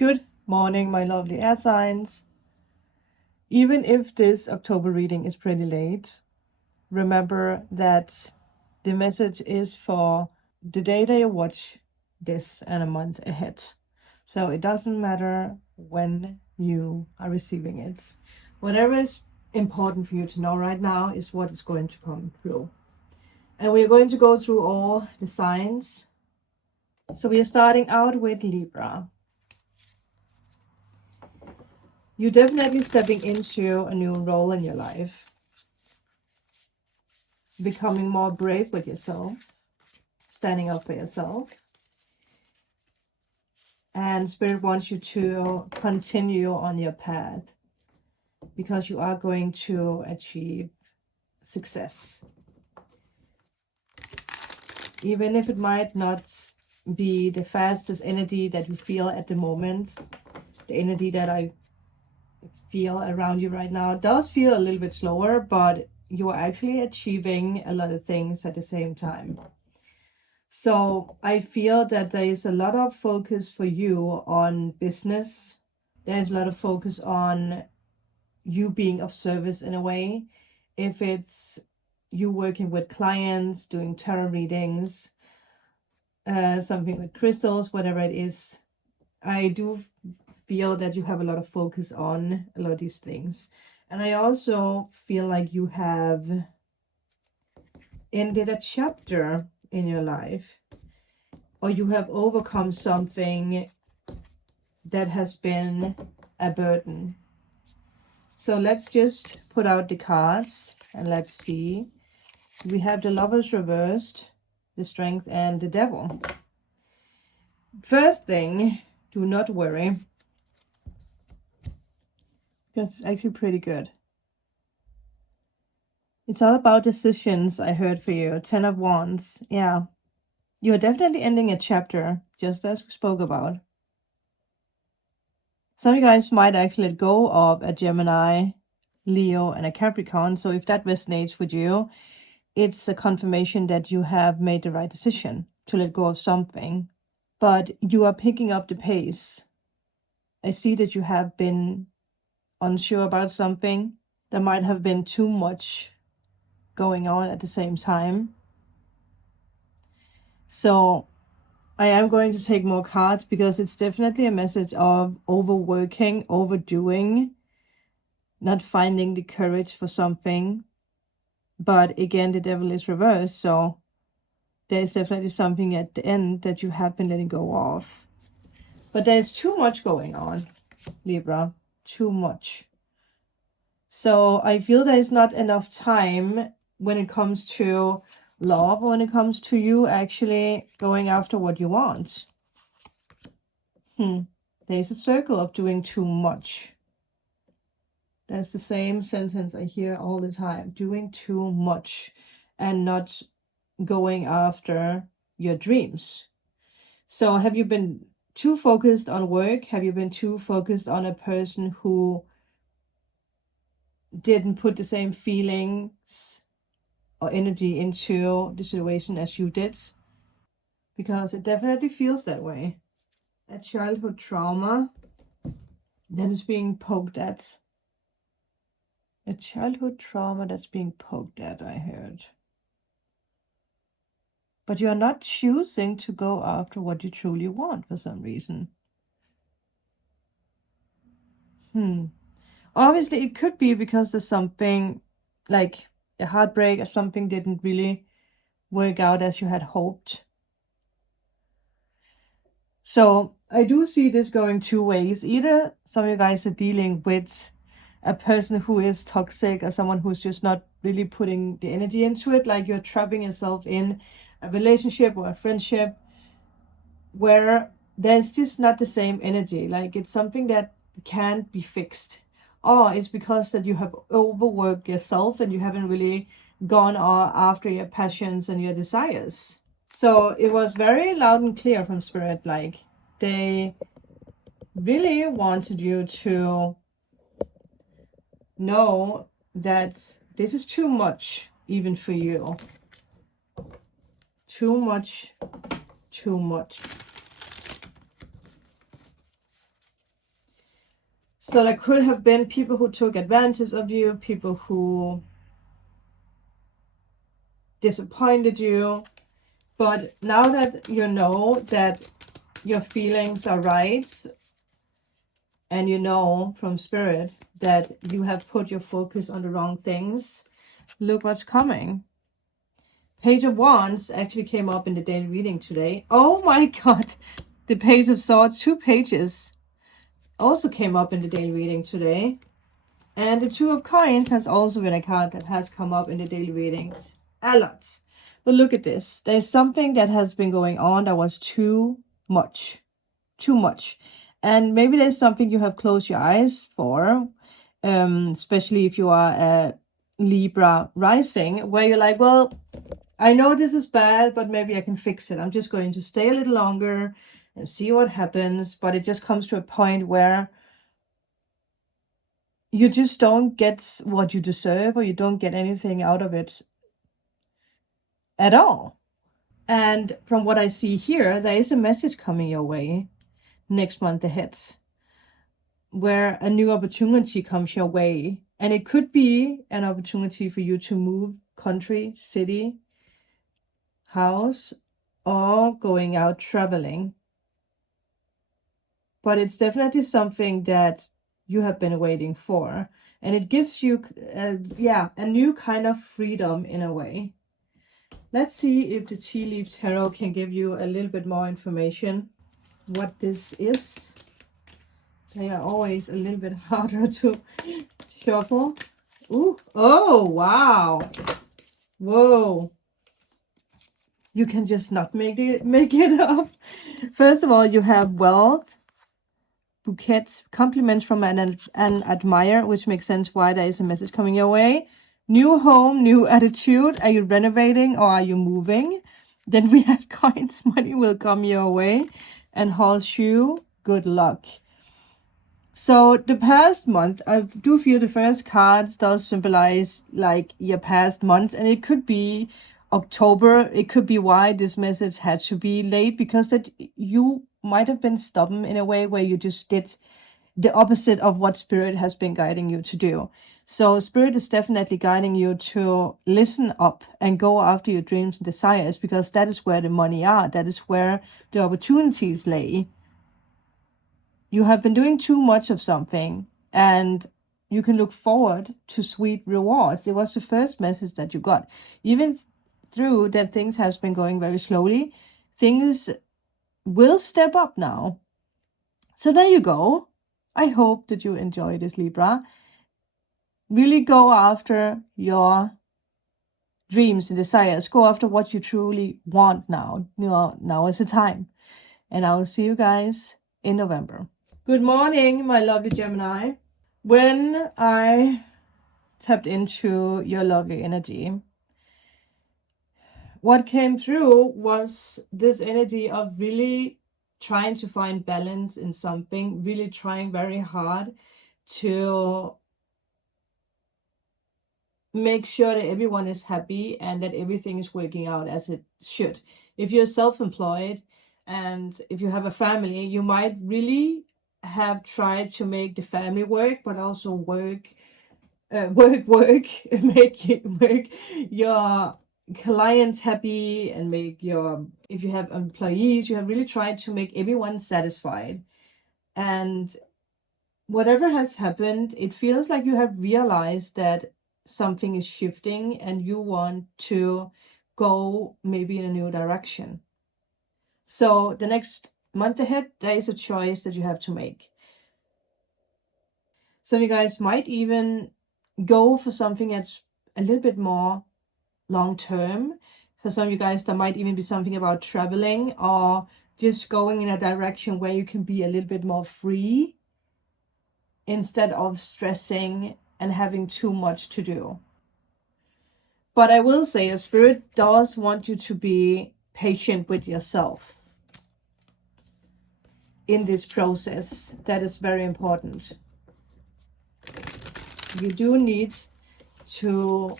Good morning, my lovely air signs. Even if this October reading is pretty late, remember that the message is for the day that you watch this and a month ahead. So it doesn't matter when you are receiving it. Whatever is important for you to know right now is what is going to come through. And we're going to go through all the signs. So we are starting out with Libra. You're definitely stepping into a new role in your life, becoming more brave with yourself, standing up for yourself. And Spirit wants you to continue on your path because you are going to achieve success. Even if it might not be the fastest energy that you feel at the moment, the energy that I feel around you right now does feel a little bit slower, but you are actually achieving a lot of things at the same time. So I feel that there is a lot of focus for you on business. There's a lot of focus on you being of service in a way. If it's you working with clients, doing tarot readings, something with crystals, whatever it is, I do feel that you have a lot of focus on a lot of these things. And I also feel like you have ended a chapter in your life, or you have overcome something that has been a burden. So let's just put out the cards and let's see. We have the Lovers reversed, the Strength, and the Devil. First thing, do not worry. That's actually pretty good. It's all about decisions, I heard for you. 10 of Wands. Yeah. You're definitely ending a chapter, just as we spoke about. Some of you guys might actually let go of a Gemini, Leo, and a Capricorn. So if that resonates with you, it's a confirmation that you have made the right decision to let go of something. But you are picking up the pace. I see that you have been unsure about something. There might have been too much going on at the same time. So I am going to take more cards because it's definitely a message of overworking, overdoing, not finding the courage for something. But again, the Devil is reversed, so there's definitely something at the end that you have been letting go of. But there's too much going on, Libra. Too much. So I feel there's not enough time when it comes to love, when it comes to you actually going after what you want. There's a circle of doing too much. That's the same sentence I hear all the time. Doing too much and not going after your dreams. So have you been too focused on work? Have you been too focused on a person who didn't put the same feelings or energy into the situation as you did? Because it definitely feels that way. A childhood trauma that is being poked at. A childhood trauma that's being poked at, I heard. But you're not choosing to go after what you truly want for some reason. Obviously, it could be because there's something like a heartbreak or something didn't really work out as you had hoped. So I do see this going two ways. Either some of you guys are dealing with a person who is toxic or someone who's just not really putting the energy into it, like you're trapping yourself in a relationship or a friendship where there's just not the same energy. Like it's something that can't be fixed. Or it's because that you have overworked yourself and you haven't really gone after your passions and your desires. So it was very loud and clear from Spirit, like they really wanted you to know that this is too much even for you. Too much, too much. So there could have been people who took advantage of you, people who disappointed you. But now that you know that your feelings are right, and you know from spirit that you have put your focus on the wrong things, look what's coming. Page of Wands actually came up in the daily reading today. Oh my god, the Page of Swords, 2 pages, also came up in the daily reading today. And the Two of Coins has also been a card that has come up in the daily readings a lot. But look at this. There's something that has been going on that was too much. Too much. And maybe there's something you have closed your eyes for, especially if you are a Libra rising, where you're like, well, I know this is bad, but maybe I can fix it. I'm just going to stay a little longer and see what happens. But it just comes to a point where you just don't get what you deserve, or you don't get anything out of it at all. And from what I see here, there is a message coming your way next month ahead, where a new opportunity comes your way. And it could be an opportunity for you to move country, city, house, or going out traveling. But it's definitely something that you have been waiting for. And it gives you, a new kind of freedom in a way. Let's see if the Tea Leaf Tarot can give you a little bit more information what this is. They are always a little bit harder to shuffle. Ooh, oh, wow. Whoa. You can just not make it up. First of all, you have wealth, bouquets, compliments from an admirer, which makes sense why there is a message coming your way. New home, new attitude. Are you renovating or are you moving? Then we have coins, money will come your way. And horseshoe, good luck. So the past month, I do feel the first cards does symbolize like your past months, and it could be October. It could be why this message had to be late, because that you might have been stubborn in a way where you just did the opposite of what spirit has been guiding you to do. So spirit is definitely guiding you to listen up and go after your dreams and desires, because that is where the money are. That is where the opportunities lay. You have been doing too much of something, and you can look forward to sweet rewards. It was the first message that you got. Even through that things has been going very slowly, things will step up now. So there you go. I hope that you enjoy this, Libra. Really go after your dreams and desires. Go after what you truly want now. Now is the time. And I will see you guys in November. Good morning, my lovely Gemini. When I tapped into your lovely energy, what came through was this energy of really trying to find balance in something, really trying very hard to make sure that everyone is happy and that everything is working out as it should. If you're self-employed and if you have a family, you might really have tried to make the family work, but also make your clients happy, and if you have employees, you have really tried to make everyone satisfied. And whatever has happened, it feels like you have realized that something is shifting and you want to go maybe in a new direction. So the next month ahead, there is a choice that you have to make. Some of you guys might even go for something that's a little bit more long-term. For some of you guys, there might even be something about traveling or just going in a direction where you can be a little bit more free instead of stressing and having too much to do. But I will say, a spirit does want you to be patient with yourself in this process. That is very important. You do need to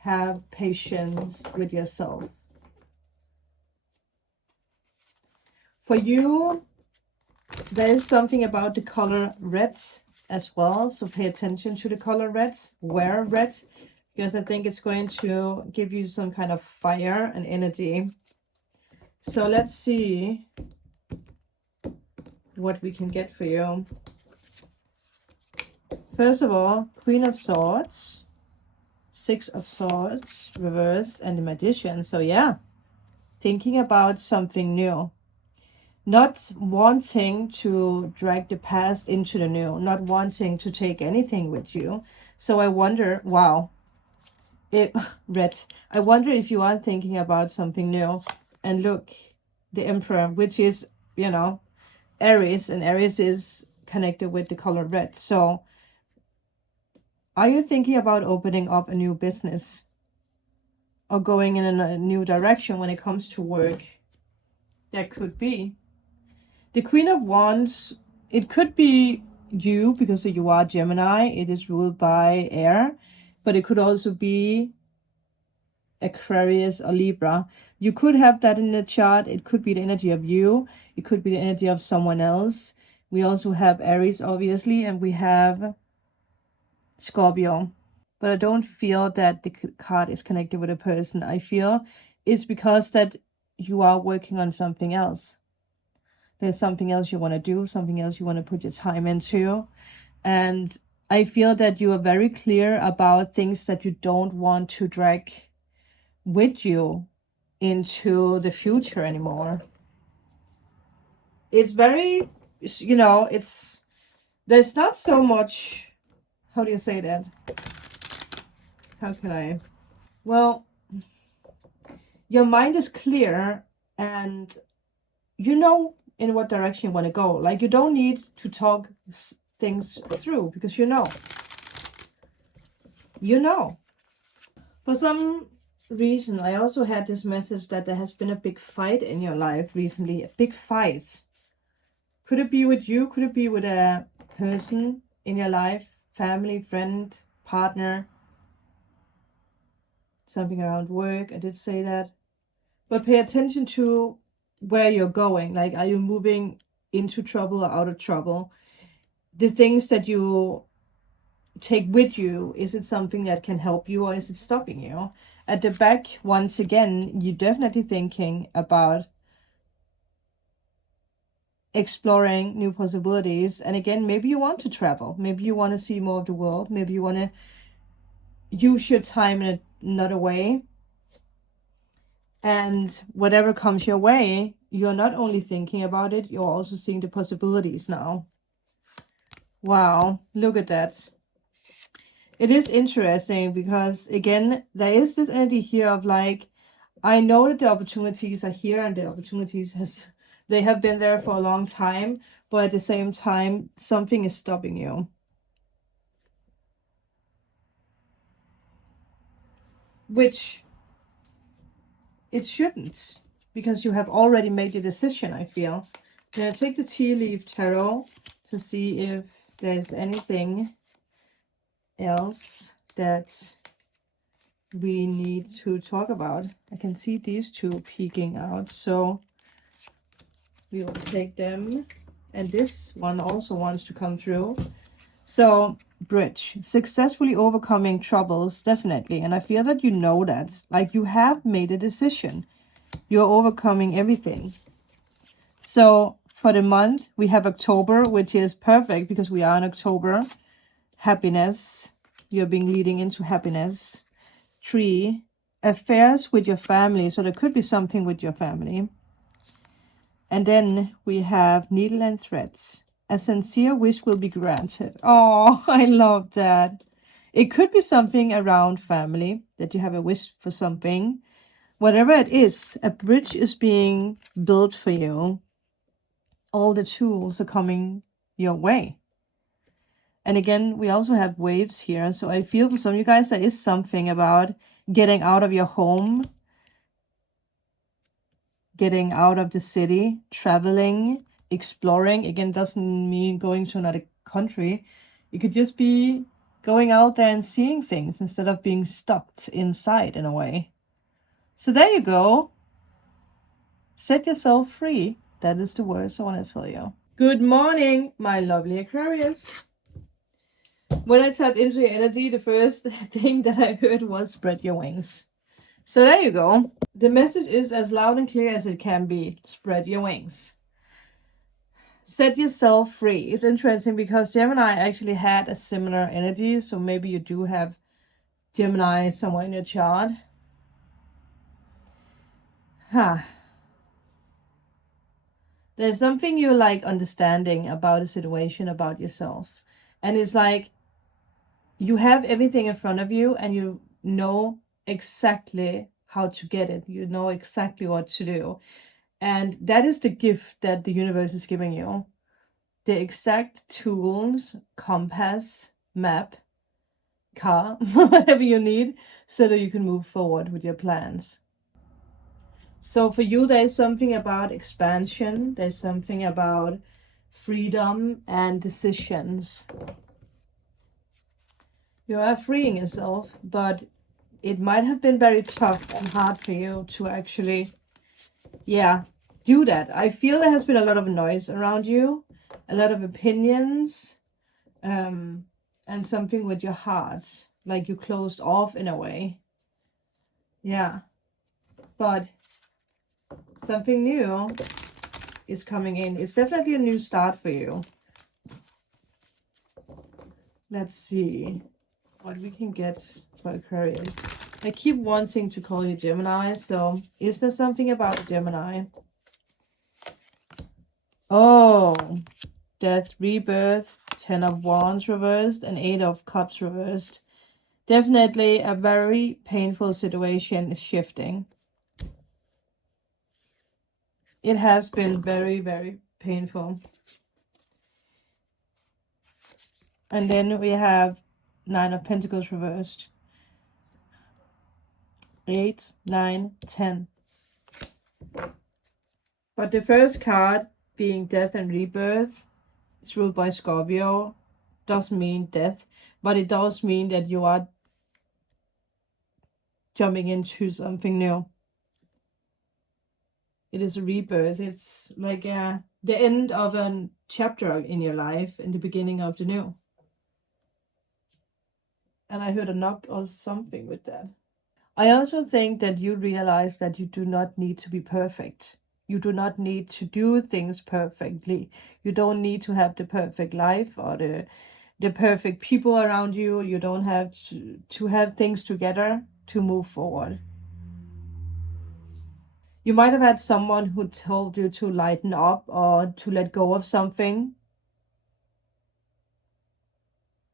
have patience with yourself. For you, there is something about the color red as well. So pay attention to the color red. Wear red, because I think it's going to give you some kind of fire and energy. So let's see what we can get for you. First of all, Queen of Swords, Six of Swords reversed, and the Magician. So yeah, thinking about something new. Not wanting to drag the past into the new, not wanting to take anything with you. So I wonder, wow, red. I wonder if you are thinking about something new. And look, the Emperor, which is, you know, Aries, and Aries is connected with the color red. So are you thinking about opening up a new business or going in a new direction when it comes to work? That could be. The Queen of Wands, it could be you, because you are Gemini. It is ruled by air, but it could also be Aquarius or Libra. You could have that in the chart. It could be the energy of you. It could be the energy of someone else. We also have Aries, obviously, and we have Scorpio. But I don't feel that the card is connected with a person. I feel it's because that you are working on something else. There's something else you want to do, something else you want to put your time into. And I feel that you are very clear about things that you don't want to drag with you into the future anymore. It's very, you know, there's not so much, how do you say that? How can I? Well, your mind is clear and you know in what direction you want to go. Like, you don't need to talk things through, because you know. You know. For some reason, I also had this message that there has been a big fight in your life recently. A big fight. Could it be with you? Could it be with a person in your life? Family, friend, partner? Something around work. I did say that. But pay attention to where you're going. Like, are you moving into trouble or out of trouble? The things that you take with you, is it something that can help you or is it stopping you? At the back, once again, you're definitely thinking about exploring new possibilities. And again, maybe you want to travel. Maybe you want to see more of the world. Maybe you want to use your time in another way. And whatever comes your way, you're not only thinking about it, you're also seeing the possibilities now. Wow, look at that. It is interesting because, again, there is this energy here of like, I know that the opportunities are here and the opportunities they have been there for a long time, but at the same time, something is stopping you. Which it shouldn't, because you have already made the decision, I feel. I'm going to take the Tea Leaf Tarot to see if there's anything else that we need to talk about. I can see these two peeking out, so we will take them. And this one also wants to come through. So, bridge, successfully overcoming troubles, definitely. And I feel that you know that. Like, you have made a decision. You're overcoming everything. So, for the month, we have October, which is perfect because we are in October. Happiness. You're being leading into happiness. 3, affairs with your family. So, there could be something with your family. And then we have needle and threads. A sincere wish will be granted. Oh, I love that. It could be something around family, that you have a wish for something. Whatever it is, a bridge is being built for you. All the tools are coming your way. And again, we also have waves here. So I feel for some of you guys, there is something about getting out of your home, getting out of the city, traveling, exploring. Again, doesn't mean going to another country. It could just be going out there and seeing things instead of being stuck inside in a way. So there you go. Set yourself free. That is the words I want to tell you. Good morning, my lovely Aquarius. When I tapped into your energy, the first thing that I heard was spread your wings. So there you go. The message is as loud and clear as it can be. Spread your wings. Set yourself free. It's interesting because Gemini actually had a similar energy. So maybe you do have Gemini somewhere in your chart. There's something you're like understanding about a situation, about yourself. And it's like you have everything in front of you and you know exactly how to get it. You know exactly what to do. And that is the gift that the universe is giving you. The exact tools, compass, map, car, whatever you need, so that you can move forward with your plans. So for you, there's something about expansion. There's something about freedom and decisions. You are freeing yourself, but it might have been very tough and hard for you to actually, do that. I feel there has been a lot of noise around you, a lot of opinions, and something with your heart, like you closed off in a way. Yeah, but something new is coming in. It's definitely a new start for you. Let's see what we can get for Aquarius. I keep wanting to call you Gemini, so is there something about Gemini? Oh, Death, Rebirth, 10 of Wands reversed, and 8 of Cups reversed. Definitely a very painful situation is shifting. It has been very, very painful. And then we have 9 of Pentacles reversed. 8, 9, 10. But the first card, being Death and Rebirth, is ruled by Scorpio. Doesn't mean death, but it does mean that you are jumping into something new. It is a rebirth. It's like the end of a chapter in your life and the beginning of the new. And I heard a knock or something with that. I also think that you realize that you do not need to be perfect. You do not need to do things perfectly. You don't need to have the perfect life or the perfect people around you. You don't have to have things together to move forward. You might have had someone who told you to lighten up or to let go of something.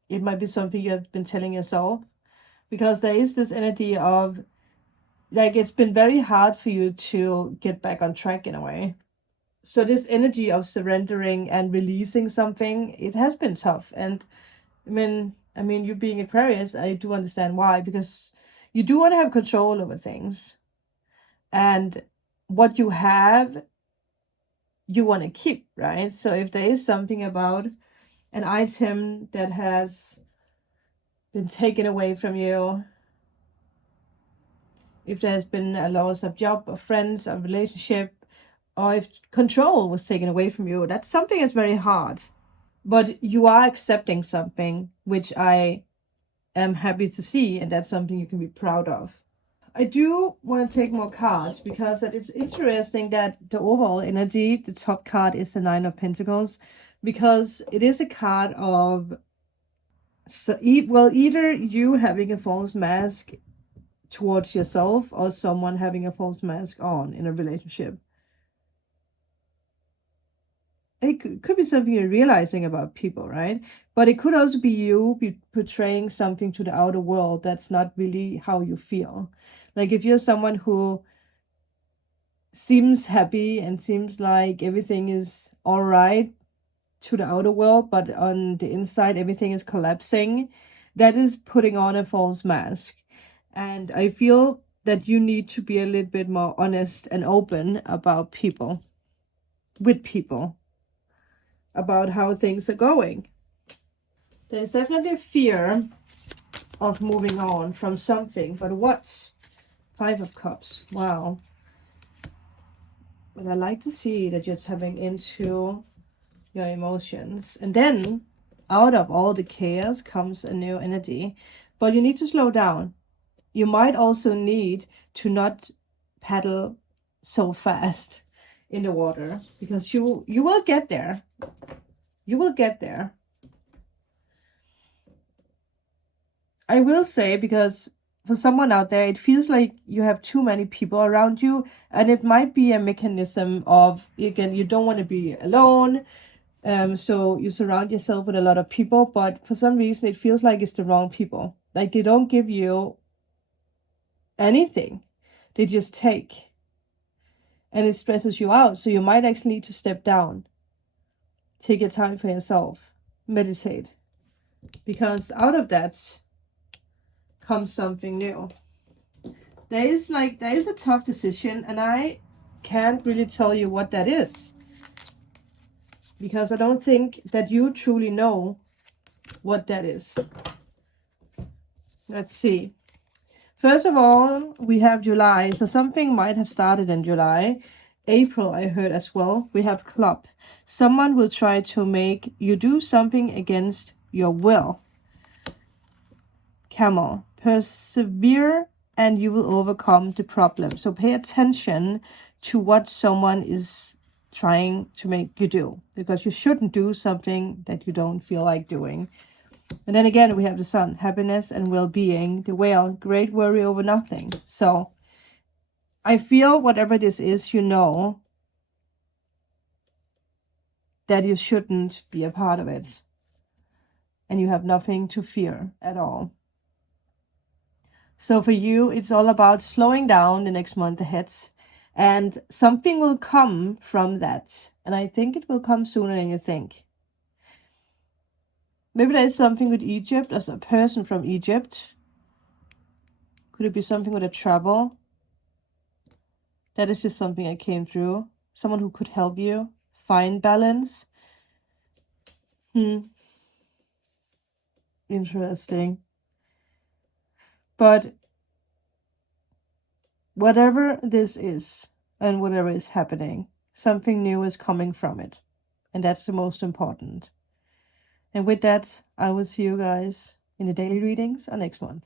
It might be something you have been telling yourself, because there is this energy of like it's been very hard for you to get back on track in a way. So this energy of surrendering and releasing something, it has been tough. And I mean, you being Aquarius, I do understand why, because you do want to have control over things. And what you have, you want to keep, right? So if there is something about an item that has been taken away from you, if there's been a loss of job, of friends, of relationship, or if control was taken away from you, that's something that's very hard. But you are accepting something, which I am happy to see, and that's something you can be proud of. I do want to take more cards because it's interesting that the overall energy, the top card is the 9 of Pentacles, because it is a card of, either you having a false mask towards yourself or someone having a false mask on in a relationship. It could be something you're realizing about people, right? But it could also be you portraying something to the outer world that's not really how you feel. Like if you're someone who seems happy and seems like everything is all right to the outer world, but on the inside everything is collapsing, that is putting on a false mask. And I feel that you need to be a little bit more honest and open about people, with people, about how things are going. There's definitely a fear of moving on from something, but what? 5 of Cups. Wow. But I like to see that you're tapping into your emotions. And then out of all the chaos comes a new energy, but you need to slow down. You might also need to not paddle so fast in the water, because you will get there. You will get there. I will say, because for someone out there, it feels like you have too many people around you, and it might be a mechanism of, again, you don't want to be alone. So you surround yourself with a lot of people, but for some reason it feels like it's the wrong people. Like they don't give you anything. They just take. And it stresses you out. So you might actually need to step down. Take your time for yourself. Meditate. Because out of that comes something new. There is a tough decision, and I can't really tell you what that is. Because I don't think that you truly know what that is. Let's see. First of all, we have July. So something might have started in July. April, I heard as well. We have club. Someone will try to make you do something against your will. Camel. Persevere and you will overcome the problem. So pay attention to what someone is trying to make you do, because you shouldn't do something that you don't feel like doing. And then again, we have the sun, happiness and well-being. The whale, great worry over nothing. So I feel whatever this is, you know that you shouldn't be a part of it. And you have nothing to fear at all. So for you, it's all about slowing down the next month ahead. And something will come from that. And I think it will come sooner than you think. Maybe there is something with Egypt, as a person from Egypt. Could it be something with a travel? That is just something I came through. Someone who could help you find balance. Interesting. But whatever this is and whatever is happening, something new is coming from it. And that's the most important. And with that, I will see you guys in the daily readings next month.